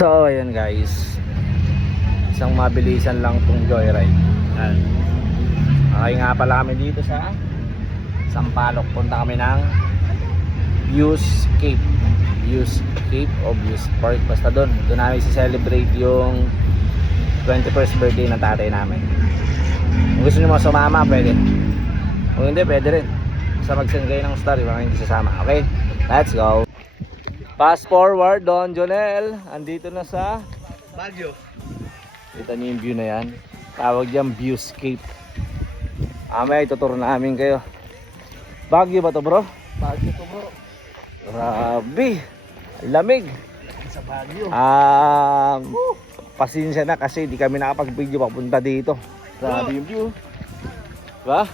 So ayun guys, isang mabilisan lang tong joyride. Ayan. Okay nga pala kami dito sa Sampaloc. Punta kami ng Viewscape o Views Park. Basta doon namin celebrate yung 21st birthday ng tatay namin. Kung gusto nyo mga sumama, pwede. Kung hindi, pwede rin. Basta mag-send kayo ng story, baka hindi sasama. Okay, let's go. Fast forward, Don Jonel. Andito na sa Baguio. kita niyo yung view na yan. Tawag dyan Viewscape. Amay, tuturo namin kayo. Baguio ba to, bro? Baguio to, bro. Grabe, lamig. Sa Baguio. Pasensya na kasi di kami nakapag-video papunta dito. Grabe yung view. Diba?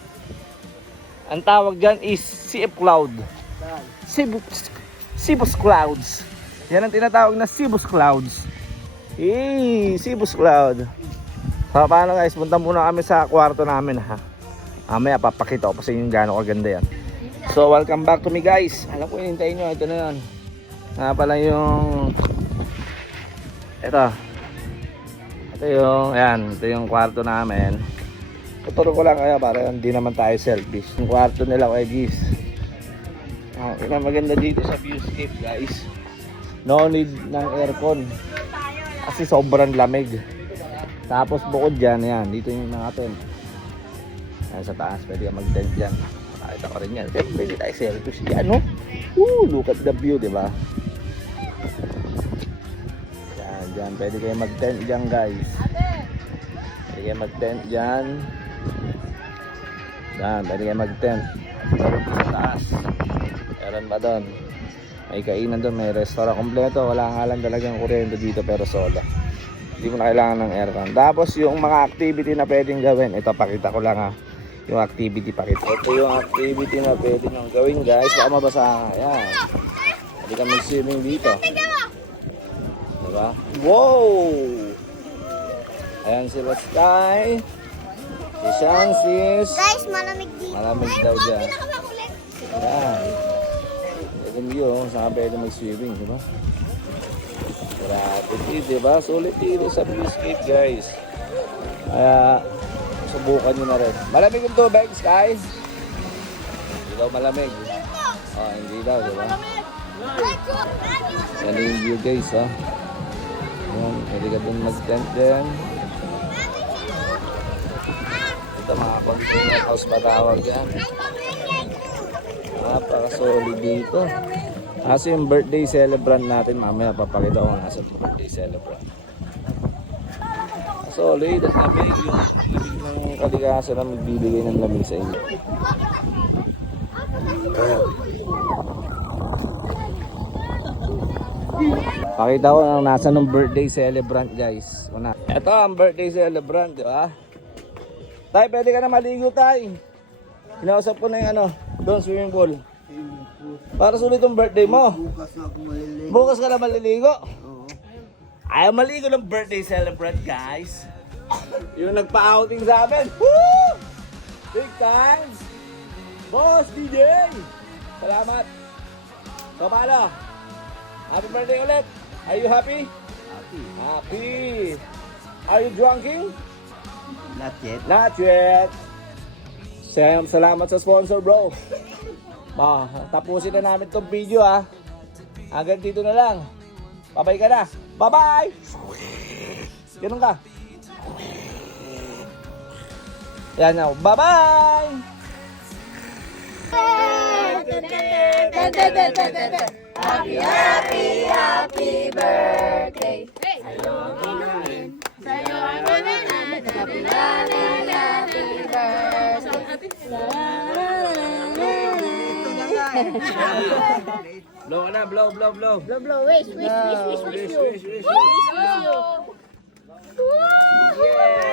Ang tawag dyan is Sea of Cloud. Cebus Clouds. Yan ang tinatawag na Cebus Clouds. Cebus Cloud. So paano guys, punta muna kami sa kwarto namin ha. Mamaya papakita ko pa sa inyo gaano kaganda yan. So welcome back to me guys. Alam ko hintayin nyo, ito na yun. Nga pala yung ito yung kwarto namin. Tuturo ko lang kaya para hindi naman tayo selfish. Yung kwarto nila kay Gis. Ang maganda dito sa Viewscape guys, no need ng aircon kasi sobrang lamig. Tapos bukod dyan, yan, dito yung mga tent. Yan sa taas, pwede ka mag-tent dyan. Nakita ko rin yan. Pwede tayo selfish yan, no? Look at the view, diba? Yan, dyan, pwede kayo mag-tent dyan guys. Pwede kayo mag-tent dyan. Yan, pwede kayo mag-tent sa taas. Meron ba doon? May kainan doon, may restaurant kompleto. Wala nga lang talagang kuryente dito pero soda. Hindi mo na kailangan ng aircon. Tapos yung mga activity na pwedeng gawin, ito pakita ko lang ha. Yung activity pakita. Ito yung activity na pwede nang gawin guys. Baka mabasa nga. Ayan. Hindi ka mag-swimming dito. Diba? Wow! Ayan sila Sky. Si Shansis. Guys, malamig dito. Malamig daw dyan. Ayan. Yung view, saan pwede mag-swimming, diba? Grabe, diba? Sulit dito sa Viewscape, guys. Kaya, subukan nyo na rin. Malamig yung tubig, Sky? Hindi daw malamig. Oh, hindi daw, diba? Yan yung view, guys, ha? Yan, pwede ka dun mag-tent din. Ito, mga container house pa tawag yan. Napaka-solid dito. Kasi yung birthday celebrant natin, mamaya papakita ko nasa birthday celebrant. Solid at lamig. Yung lamig ng kalikasan na magbibigay ng lamig sa inyo. Pakita ko na nasa ng birthday celebrant guys. Ito ang birthday celebrant, di ba? Tay, pwede ka na maligo tay. Kinausap ko na yung doon swimming pool. Para sulit yung birthday mo. Bukas na ako maliligo. Bukas ka na maliligo. Oo. Ayaw maligo ng birthday celebrant guys. Yung nagpa-outing sa amin. Woo! Big time! Boss DJ! Salamat. So paano? Happy birthday ulit. Are you happy? Happy. Happy. Are you drinking? Not yet. Not yet. Salamat sa sponsor bro. Tapusin na namin tong video ha. Hanggang dito na lang. Bye-bye ka na. Bye-bye! Ganun ka. Yan na. Bye-bye! Happy, happy, happy birthday. Sa'yo ang namin. Sa'yo ang namin. Happy, happy, happy birthday. Blow ka na. Blow. Blow, wish. Wish. Blow. Yeah!